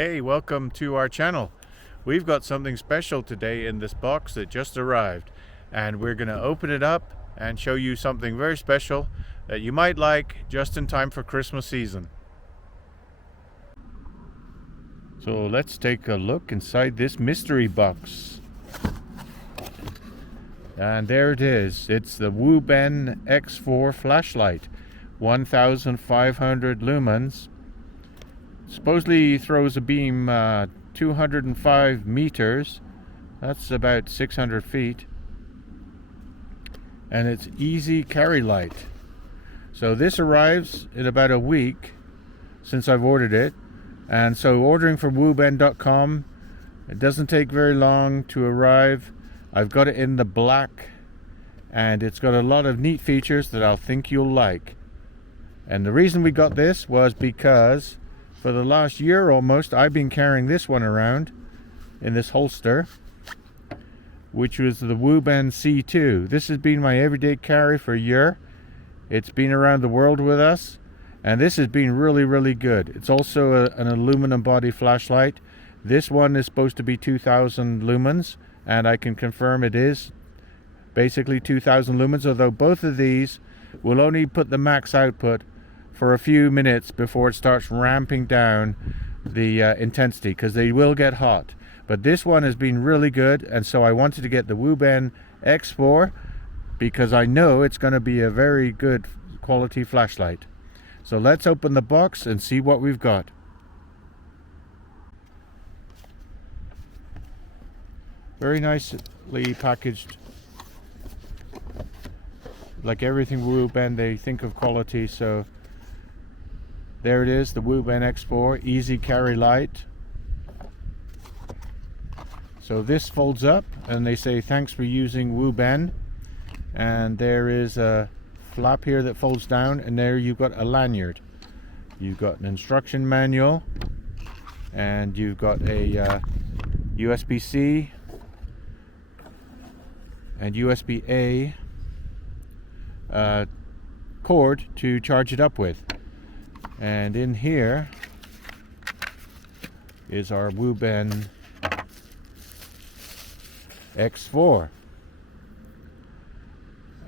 Hey, welcome to our channel. We've got something special today in this box that just arrived, and we're going to open it up and show you something very special that you might like just in time for Christmas season. So let's take a look inside this mystery box. And there it is. It's the Wuben X4 flashlight, 1500 lumens. Supposedly throws a beam 205 meters. That's about 600 feet. And it's easy carry light. So this arrives in about a week since I've ordered it. And so ordering from wuben.com, it doesn't take very long to arrive. I've got it in the black, and it's got a lot of neat features that I'll think you'll like. And the reason we got this was because for the last year almost, I've been carrying this one around in this holster, which was the Wuben C2. This has been my everyday carry for a year. It's been around the world with us, and this has been really good. It's also an aluminum body flashlight. This one is supposed to be 2000 lumens, and I can confirm it is basically 2000 lumens, although both of these will only put the max output for a few minutes before it starts ramping down the intensity, because they will get hot. But this one has been really good, and so I wanted to get the Wuben X4 because I know it's going to be a very good quality flashlight. So let's open the box and see what we've got. Very nicely packaged. Like everything Wuben, they think of quality, so there it is, the Wuben X4 easy carry light. So this folds up and they say thanks for using Wuben, and there is a flap here that folds down, and there you've got a lanyard. You've got an instruction manual, and you've got a USB-C and USB-A cord to charge it up with. And in here is our Wuben X4.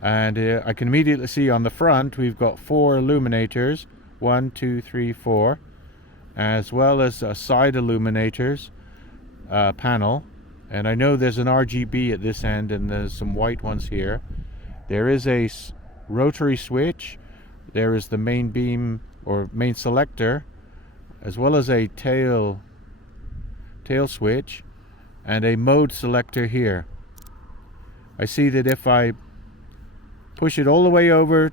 And I can immediately see on the front we've got 4 illuminators, 1, 2, 3, 4, as well as a side illuminators panel. And I know there's an RGB at this end, and there's some white ones here. There is a rotary switch. There is the main beam or main selector, as well as a tail switch and a mode selector here. I see that if I push it all the way over,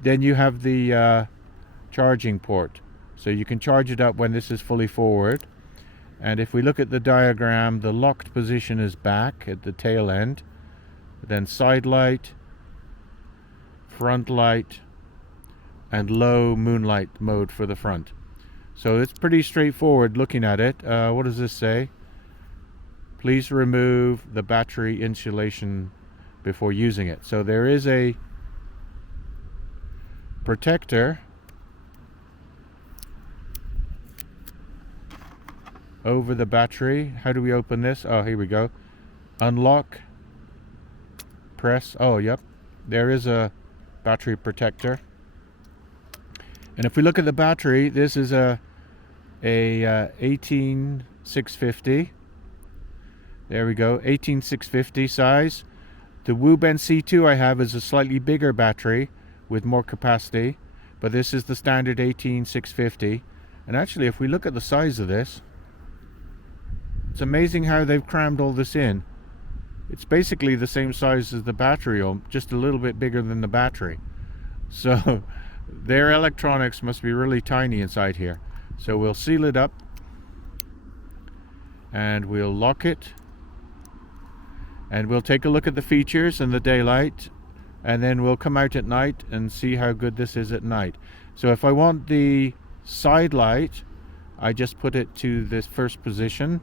then you have the charging port, so you can charge it up when this is fully forward. And if we look at the diagram, the locked position is back at the tail end, then side light, front light, and low moonlight mode for the front. So it's pretty straightforward looking at it. What does this say? Please remove the battery insulation before using it. So there is a protector over the battery. How do we open this? Oh, here we go. Unlock, press. Oh, yep. There is a battery protector. And if we look at the battery, this is a 18650. There we go, 18650 size. The Wuben C2 I have is a slightly bigger battery with more capacity, but this is the standard 18650. And actually, if we look at the size of this, it's amazing how they've crammed all this in. It's basically the same size as the battery, or just a little bit bigger than the battery. So their electronics must be really tiny inside here. So we'll seal it up and we'll lock it, and we'll take a look at the features and the daylight, and then we'll come out at night and see how good this is at night. So if I want the side light, I just put it to this first position,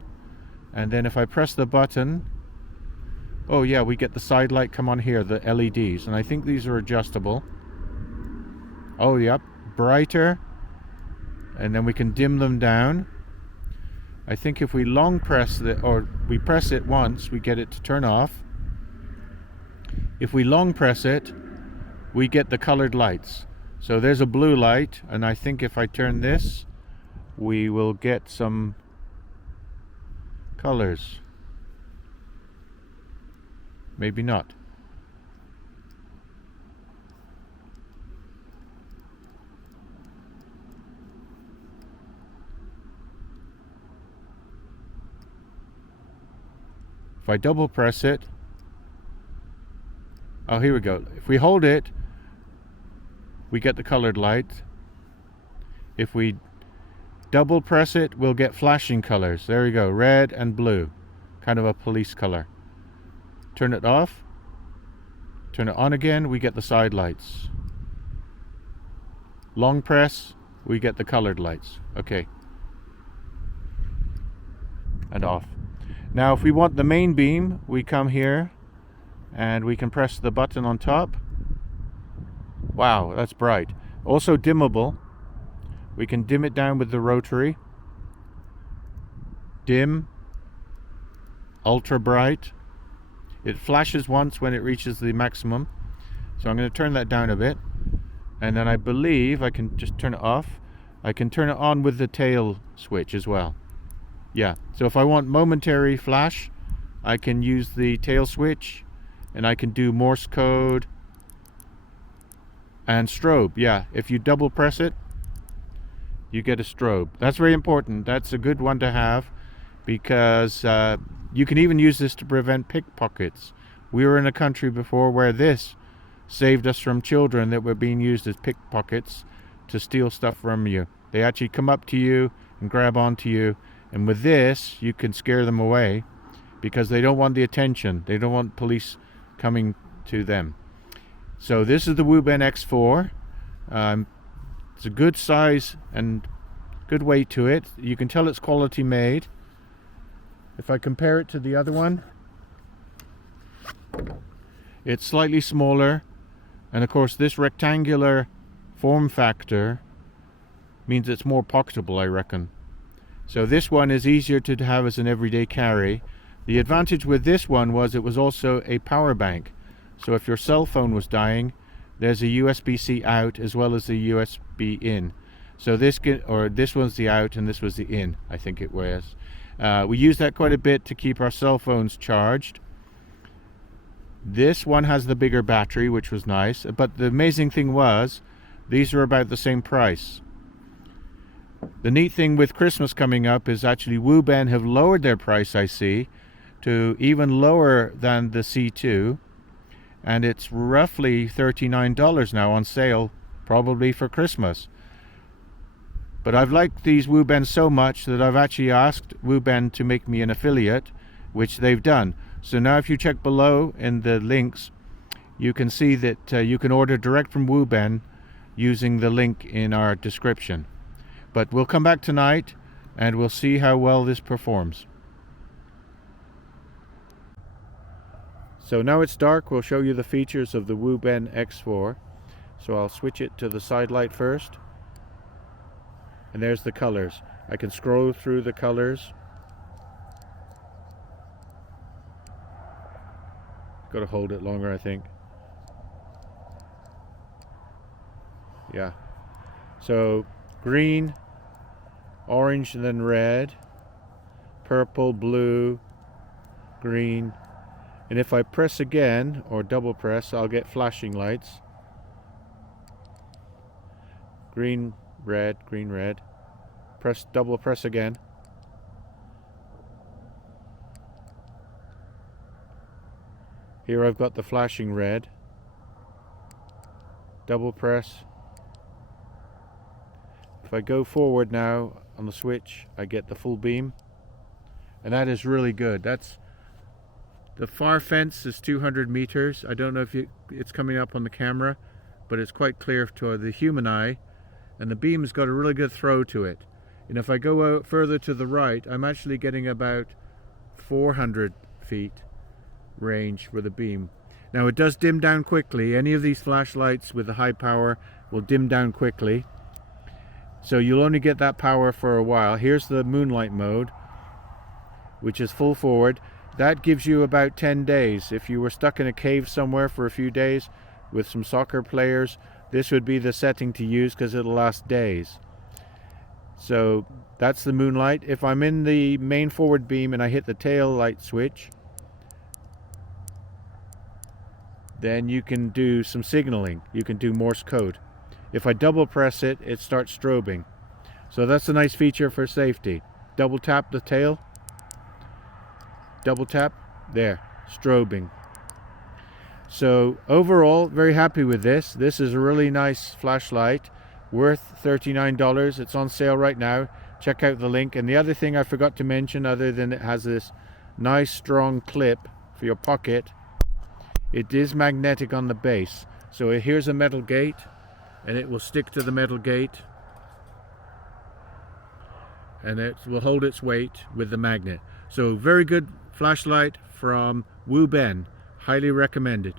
and then if I press the button, oh yeah, we get the side light come on here, the LEDs, and I think these are adjustable. Oh, yep, brighter, and then we can dim them down. I think if we long press it, or we press it once, we get it to turn off. If we long press it, we get the colored lights. So there's a blue light, and I think if I turn this, we will get some colors. Maybe not. If I double press it, oh, here we go. If we hold it, we get the colored light. If we double press it, we'll get flashing colors. There we go, red and blue, kind of a police color. Turn it off, turn it on again, we get the side lights. Long press, we get the colored lights. Okay. And off. Now if we want the main beam, we come here and we can press the button on top. Wow, that's bright. Also dimmable. We can dim it down with the rotary. Dim. Ultra bright. It flashes once when it reaches the maximum. So I'm going to turn that down a bit. And then I believe I can just turn it off. I can turn it on with the tail switch as well. Yeah, so if I want momentary flash, I can use the tail switch, and I can do Morse code and strobe. Yeah, if you double press it, you get a strobe. That's very important. That's a good one to have, because you can even use this to prevent pickpockets. We were in a country before where this saved us from children that were being used as pickpockets to steal stuff from you. They actually come up to you and grab onto you. And with this, you can scare them away because they don't want the attention. They don't want police coming to them. So this is the Wuben X4. It's a good size and good weight to it. You can tell it's quality made. If I compare it to the other one, it's slightly smaller. And of course, this rectangular form factor means it's more pocketable, I reckon. So this one is easier to have as an everyday carry. The advantage with this one was it was also a power bank. So if your cell phone was dying, there's a USB-C out as well as a USB in. So this one's the out and this was the in, I think it was. We use that quite a bit to keep our cell phones charged. This one has the bigger battery, which was nice. But the amazing thing was, these are about the same price. The neat thing with Christmas coming up is actually Wuben have lowered their price, I see, to even lower than the C2. And it's roughly $39 now on sale, probably for Christmas. But I've liked these Wuben so much that I've actually asked Wuben to make me an affiliate, which they've done. So now if you check below in the links, you can see that you can order direct from Wuben using the link in our description. But we'll come back tonight and we'll see how well this performs. So now it's dark, we'll show you the features of the Wuben X4. So I'll switch it to the side light first. And there's the colors. I can scroll through the colors. Got to hold it longer, I think. Yeah. So green, orange, and then red, purple, blue, green. And if I press again, or double press, I'll get flashing lights. Green, red, green, red. Double press again. Here I've got the flashing red. Double press. If I go forward now on the switch, I get the full beam. And that is really good. The far fence is 200 meters. I don't know if it's coming up on the camera, but it's quite clear to the human eye. And the beam's got a really good throw to it. And if I go out further to the right, I'm actually getting about 400 feet range with a beam. Now it does dim down quickly. Any of these flashlights with the high power will dim down quickly. So you'll only get that power for a while. Here's the moonlight mode. which is full forward. That gives you about 10 days. If you were stuck in a cave somewhere for a few days with some soccer players, this would be the setting to use because it'll last days. So that's the moonlight. If I'm in the main forward beam and I hit the tail light switch, then you can do some signaling. You can do Morse code. If I double press it, it starts strobing. So that's a nice feature for safety. Double tap the tail. Double tap. There. Strobing. So overall, very happy with this. This is a really nice flashlight. Worth $39. It's on sale right now. Check out the link. And the other thing I forgot to mention, other than it has this nice strong clip for your pocket, it is magnetic on the base. So here's a metal gate, and it will stick to the metal gate, and it will hold its weight with the magnet. So very good flashlight from Wuben. Highly recommended.